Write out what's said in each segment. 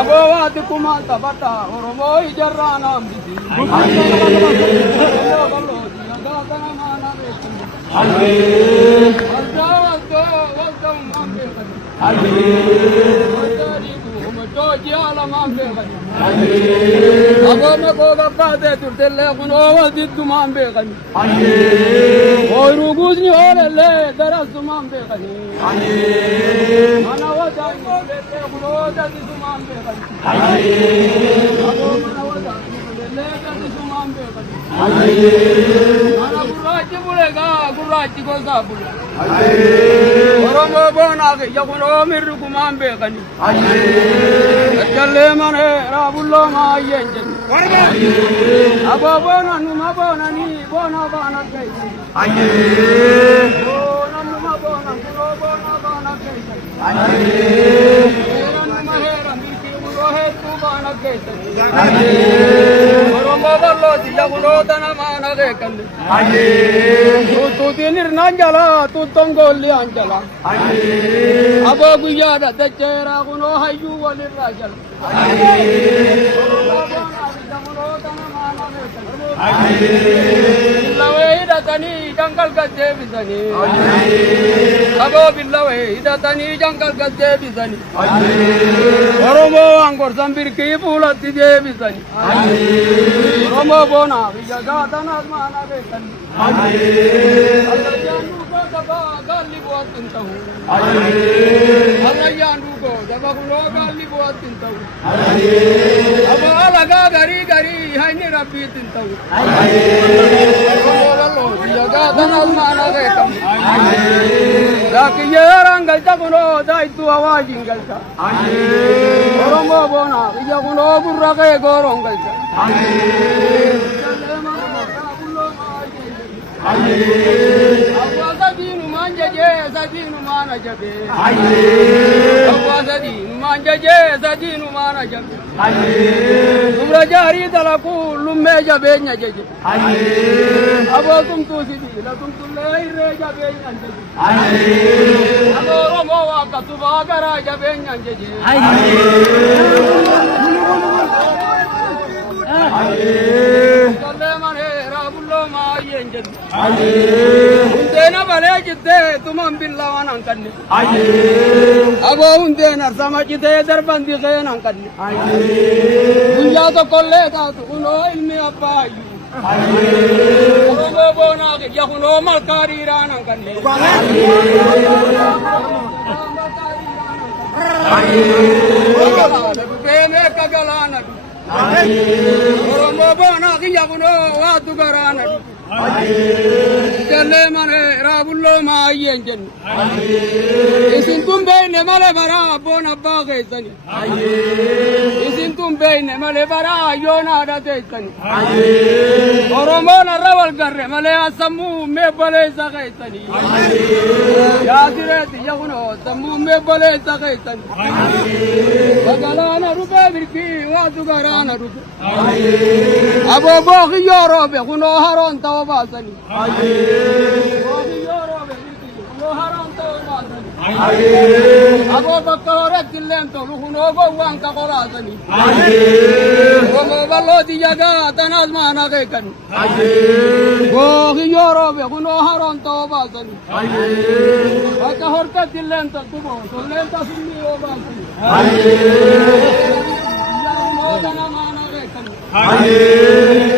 أبواتكم تبتا ورموي جرانا بدي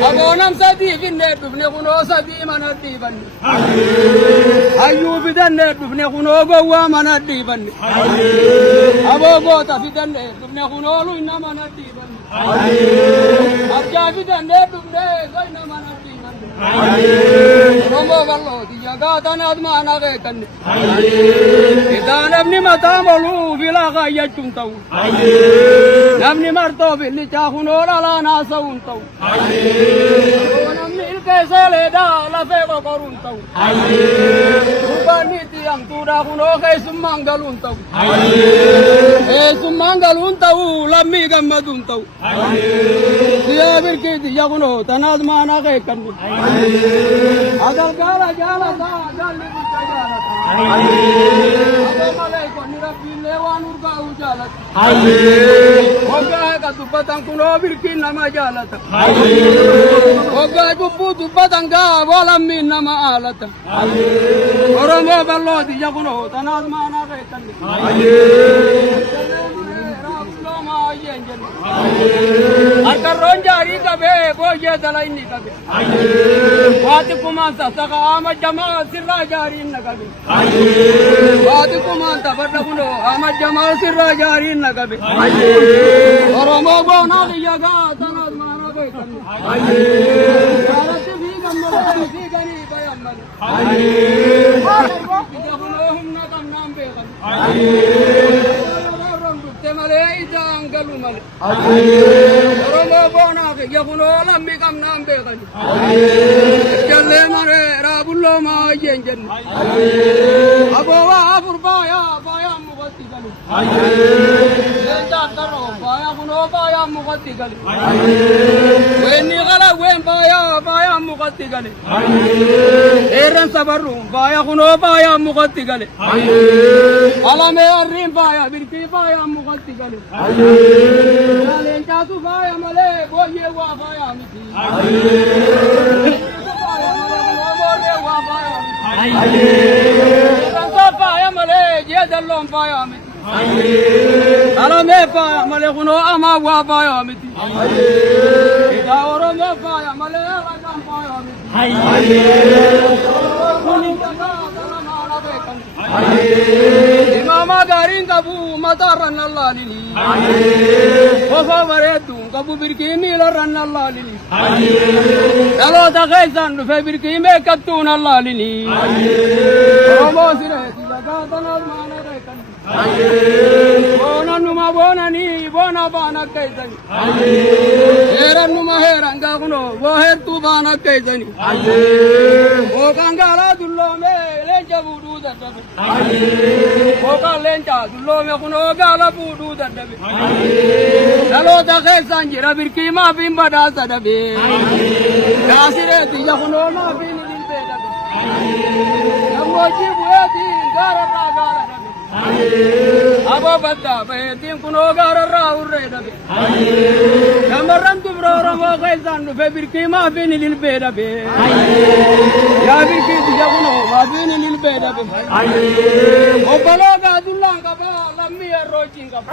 Abonam sadi finne dubne kuno sadi manadi banni. Ayu fidanne dubne kuno gowa manadi banni. Abo gota fidanne dubne kuno lu inna manadi banni. Abja fidanne dubne goina manadi banni. Romo ballo diya gata nadma nage kanni. Idan abni mata malu vila gaya chumtau. نمني مرتو باللي تاخون ولا لا ناسون تو ونمني الكيسة لدا لفيق قرون تو وباني تيام تودا خونو خيس مانغلون تو خيس مانغلون تو لمي غمدون تو يا بركي دي خونو تناز مانا خي كن أدل قالا جالا دا دل بتجالا أدل ملاك نربي لوان ورقا وجالت وقا كتبتان كنو بركي نما جالت وقا كبو تبتان كا ولمي نما آلت ورمو بلو دي خونو تناز مانا خي كن Arkaron jari kabe, boye dalai ni kabe. Wati kumanta saka ama jama sirra jari na kabe. Wati kumanta barra kuno ama jama sirra jari na kabe. Oromo bona liyaga tanad mana koi kabe. Arati bhi gammal bhi gani bayammal. Ida kuno humna kam naam be kabe. Temale ida angalu male. Oromo bona ke yakuno lambi kam naam be kani. Challe mare rabullo ma yenjen. Abo wa afur baya mugatti kani. Lenda karo baya kuno baya mugatti kani. Weni gala wen baya mugatti kani. Eran sabaru baya kuno baya mugatti kani. Alame arrin baya birki baya mugatti kani. Lenda tu baya male boye wa baya miti. Baya male jedalom baya miti. Alame baya male kuno ama wa baya miti. Ida oromo baya male ragam baya miti. Imama garin kabu mataran allalini. Ofa maretu kabu birkini laran allalini. Kalau tak kaisan fe birkini katun allalini. Oromo sire jaga tanal mana rekan. Bona numa bona ni bona bana kaisan. Heran numa heran kaguno wo her tu bana kaisan. Wo kangala dullo me lenja budu dadabe. Wo ka lenja dullo me kuno gala budu dadabe. Kalau tak kaisan jira birki ma bimba da dadabe. Kasire tiya kuno na bini dilbe dadabe. Nammo jibu eti gara gara dadabe. Abo badda betin kuno gara urre dabe. Namaran tu bro ramo kaisan fe birki ma bini dilbe dabe. Ya birki tiya kuno ma bini dilbe dabe. O baloga dullan ka ba lammi rojin ka ba.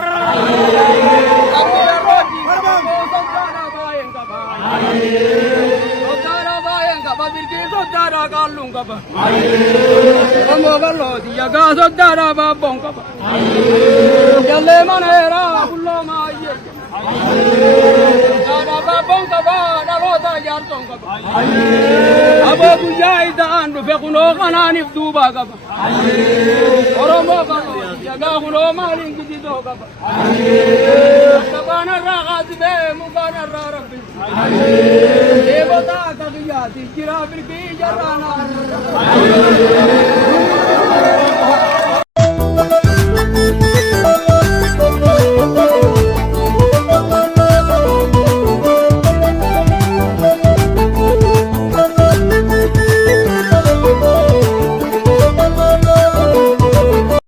Lammi rojin ka ba sotara bayen ka ba. Sotara bayen ka ba birki sotara kallun ka ba. Ramo ballo tiya ga sotara ba bon ka ba. Jalle manera bullo ma ye. Sotara ba bon ka ba na rota yar ton ka ba. Abo bujai dan do fe kuno kanani duba ka ba. Oromo ballo jaga kuno malin kiji do ka ba. Kabana ragat be mukana rabbi. Devata ka giya ti kira birki jarana.